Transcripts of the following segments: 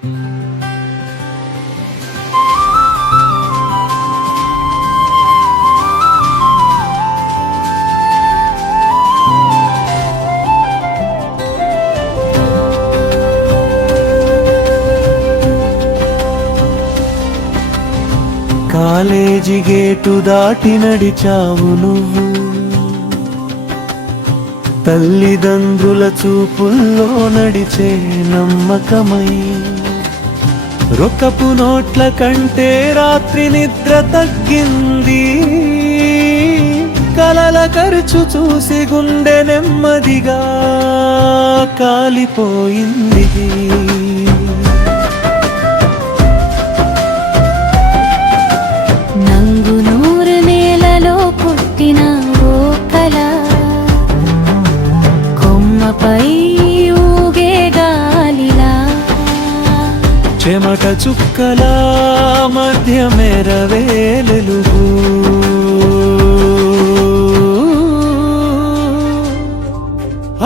College gate దాటి నడిచావు నువ్వు, తల్లిదండ్రుల చూపుల్లో నడిచే నమ్మకమై. రొక్కపు నోట్ల కంటే రాత్రి నిద్ర తగ్గింది, కలల ఖర్చు చూసి గుండె నెమ్మదిగా కాలిపోయింది. చెమట చుక్కల మధ్య మెరవేలెలుగు,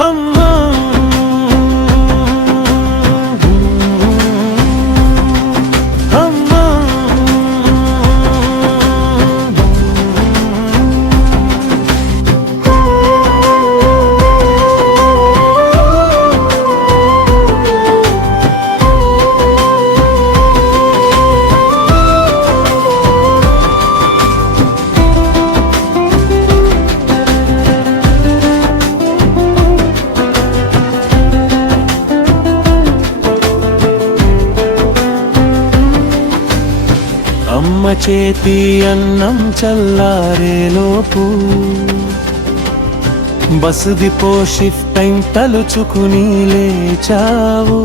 అమ్మా అమ్మా అమ్మ చేతి అన్నం చల్లారేలోపు బస్ డిపో షిఫ్ట్ టైం తలుచుకుని లేచావు.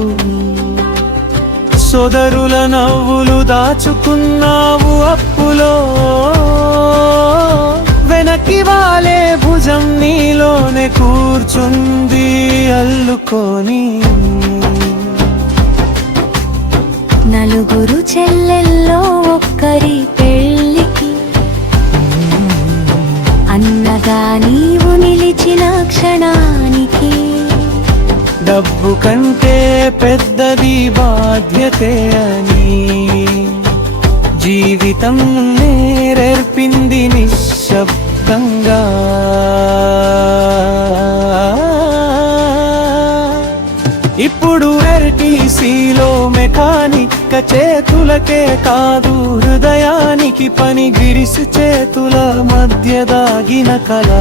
సోదరుల నవ్వులు దాచుకున్నావు అప్పులో, వెనక్కి వాలే భుజం నీలోనే కూర్చుంది అల్లుకొని. నలుగురు చెల్లెల్లో ఒక్కరి పెళ్ళికి అన్నగా నీవు నిలిచిన క్షణానికి, డబ్బు కంటే పెద్దది బాధ్యతే అని జీవితం నేర్పింది నిశ్శబ్దంగా. ఇప్పుడు ఆర్టీసీలో మెకానిక్ చేతులకే కాదు, హృదయానికి పని గిరిసి చేతుల మధ్య దాగిన కళ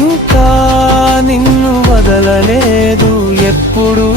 ఇంకా నిన్ను వదలలేదు ఎప్పుడు.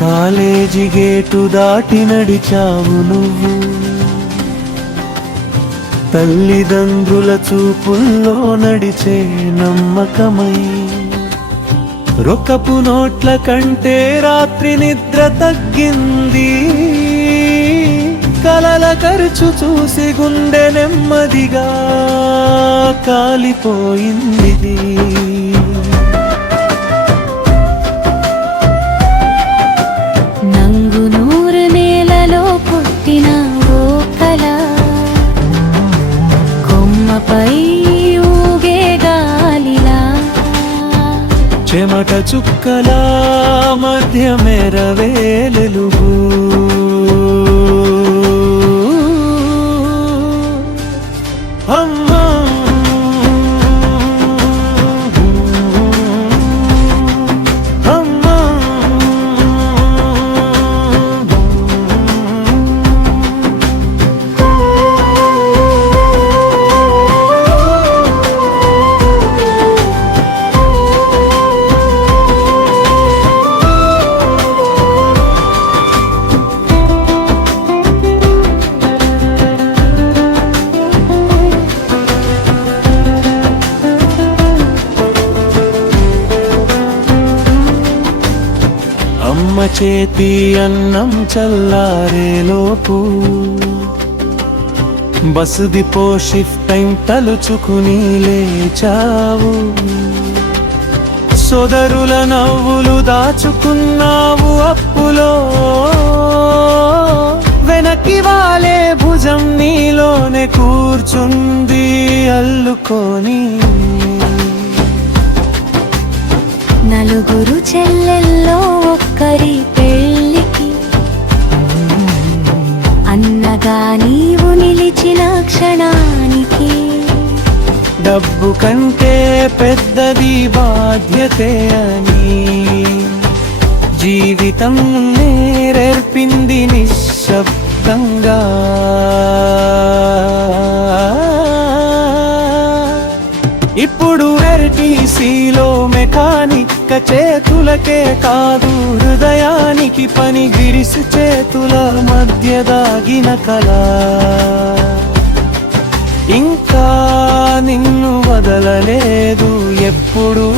కాలేజీ గేటు దాటి నడిచావు నువ్వు, తల్లిదండ్రుల చూపుల్లో నడిచే నమ్మకమై. రొక్కపు నోట్ల కంటే రాత్రి నిద్ర తగ్గింది, కలల ఖర్చు చూసి గుండె నెమ్మదిగా కాలిపోయింది. చెమట చుక్కల మధ్య మెరవేలెలుగు, అమ్మా అమ్మా చేతి అన్నం చల్లారేలోపు బస్ డిపో షిఫ్ట్ టైం తలుచుకుని లేచావు. సోదరుల నవ్వులు దాచుకున్నావు అప్పులో, వెనక్కి వాలే భుజం నీలోనే కూర్చుంది అల్లుకొని. నలుగురు చెల్లెల్లో ఒక్కరి పెళ్ళికి అన్నగా నీవు నిలిచిన క్షణానికి డబ్బు కంటే పెద్దది బాధ్యతే అని జీవితం నేర్పింది నిశ్శబ్దంగా. ఇప్పుడు ఆర్టీసీలో మెకానిక్ చేతులకే కాదు హృదయానికి పని గిరిసి చేతుల మధ్య దాగిన కళ ఇంకా నిన్ను వదలలేదు ఎప్పుడూ.